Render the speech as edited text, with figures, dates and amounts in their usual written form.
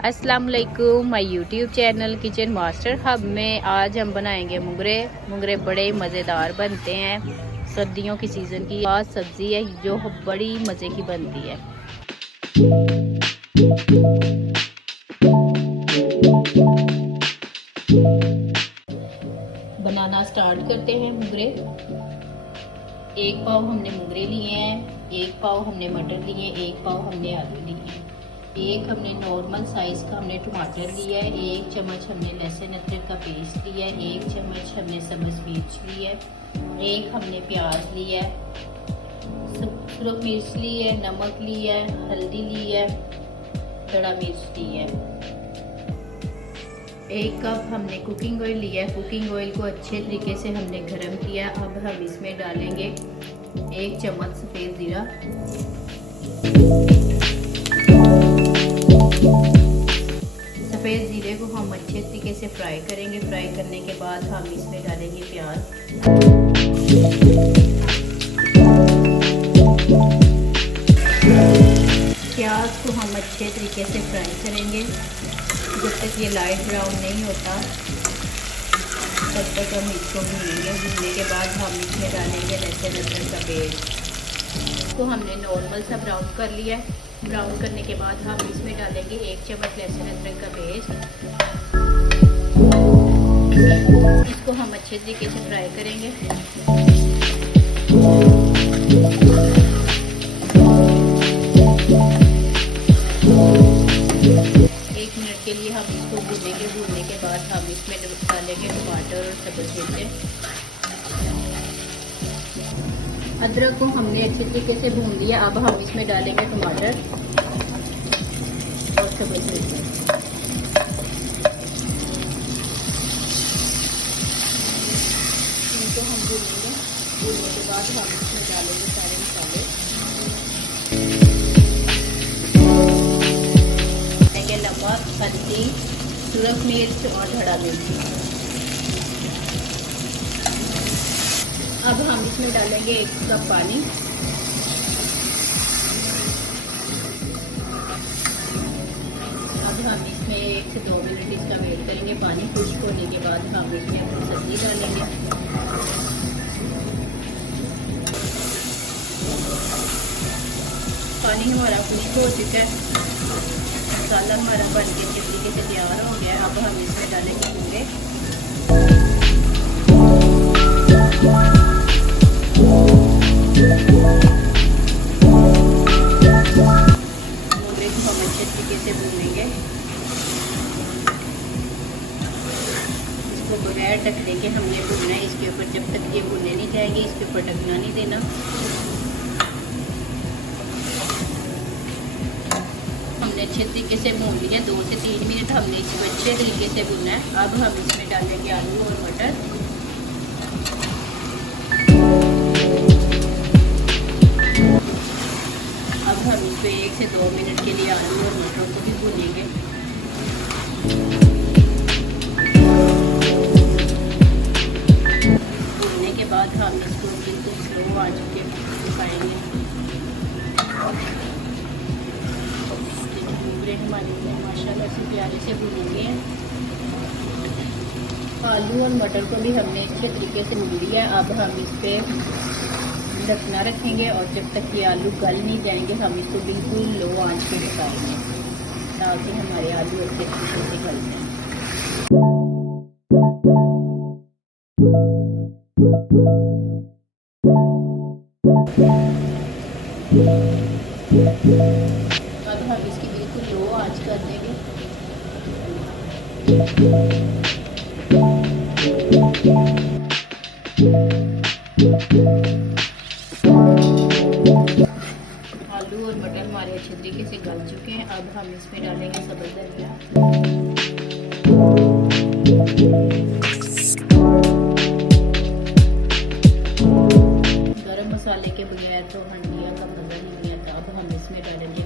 अस्सलाम वालेकुम, my YouTube channel kitchen master hub में आज हम बनाएंगे मुंगरे बड़े मज़ेदार बनते हैं। सर्दियों की सीज़न की खास सब्ज़ी है जो बड़ी मज़े की बनती है। बनाना स्टार्ट करते हैं। मुंगरे 1 पाव हमने मुंगरे लिए हैं, 1 पाव हमने मटर लिए, 1 पाव हमने आलू लिए, 1 हमने नॉर्मल साइज का हमने टमाटर लिया है, 1 चम्मच हमने लहसुन अदरक का पेस्ट लिया है, 1 चम्मच हमने सब्ज़ मिर्च ली है, 1 हमने प्याज लिया है, सुरख मिर्च ली है, नमक लिया है, हल्दी ली है, खड़ा मिर्च ली है। 1 कप हमने कुकिंग ऑयल लिया है। कुकिंग ऑयल को अच्छे तरीके से हमने गर्म किया। अब हम इसमें डालेंगे 1 चम्मच सफ़ेद ज़ीरा, सफ़ेद ज़ीरे को हम अच्छे तरीके से फ्राई करेंगे। फ्राई करने के बाद हम इसमें डालेंगे प्याज, प्याज को हम अच्छे तरीके से फ्राई करेंगे जब तक ये लाइट ब्राउन नहीं होता तब तक हम इसको भूनेंगे। भूनने के बाद हम इसमें डालेंगे लहसुन अदरक का पेस्ट को हमने नॉर्मल सा ब्राउन कर लिया है। ब्राउन करने के बाद हम इसमें डालेंगे 1 चम्मच लहसुन अदरक का पेस्ट। इसको हम अच्छे तरीके से फ्राई करेंगे। 1 मिनट के लिए हम इसको भूनेंगे। भूनने के बाद हम इसमें डालेंगे टमाटर और सब्ज़ मिर्च। अदरक को हमने अच्छे तरीके से भून लिया। अब हम इसमें डालेंगे टमाटर और सब्ज़ मिर्च। इनको हम भूनेंगे। भूनने के बाद हम इसमें डालेंगे सारे मसाले, नमक, हल्दी, सुरख मिर्च और खड़ा मिर्च। अब हम इसमें डालेंगे 1 कप पानी। अब हम इसमें 1 से 2 मिनट इसका वेट करेंगे। पानी खुश्क होने के बाद हम इसमें अपनी सब्ज़ी डालेंगे। पानी हमारा खुश्क हो चुका है। मसाला हमारा बन के अच्छे तरीके से तैयार हो गया है। अब हम इसमें डालेंगे मुंगरे। मुंगरे को हम अच्छे तरीके से भूनेंगे। इसको बगैर ढकने के हमने भूनना है। इसके ऊपर जब तक ये भूनने नहीं जाएगी इसके ऊपर ढकना नहीं देना। हमने अच्छे तरीके से भून लिया। 2 से 3 मिनट हमने इसको अच्छे तरीके से भूनना है। अब हम इसमें डालेंगे आलू और मटर। अब हम इसको 1 से 2 मिनट के लिए आलू और मटर को भी भूनेंगे। भूनने के बाद हम इसको बिल्कुल स्लो आंच पे पकाएंगे। हमारे माशाल्लाह से प्यारे से भूनेंगे। आलू और मटर को भी हमने अच्छे तरीके से भून लिया। अब हम इस पर ढकना रखेंगे और जब तक ये आलू गल नहीं जाएंगे हम इसको बिल्कुल लो आंच पे पकाएंगे ताकि हमारे आलू अच्छे तरीके से गल जाएं। अब हम इसकी बिल्कुल लो आंच कर देंगे। आलू और मटर हमारे अच्छे तरीके से गल चुके हैं। अब हम इसमें डालेंगे सब्ज़ धनिया, गरम मसाले के बगैर तो हंडिया का मज़ा नहीं आता। अब हम इसमें डालेंगे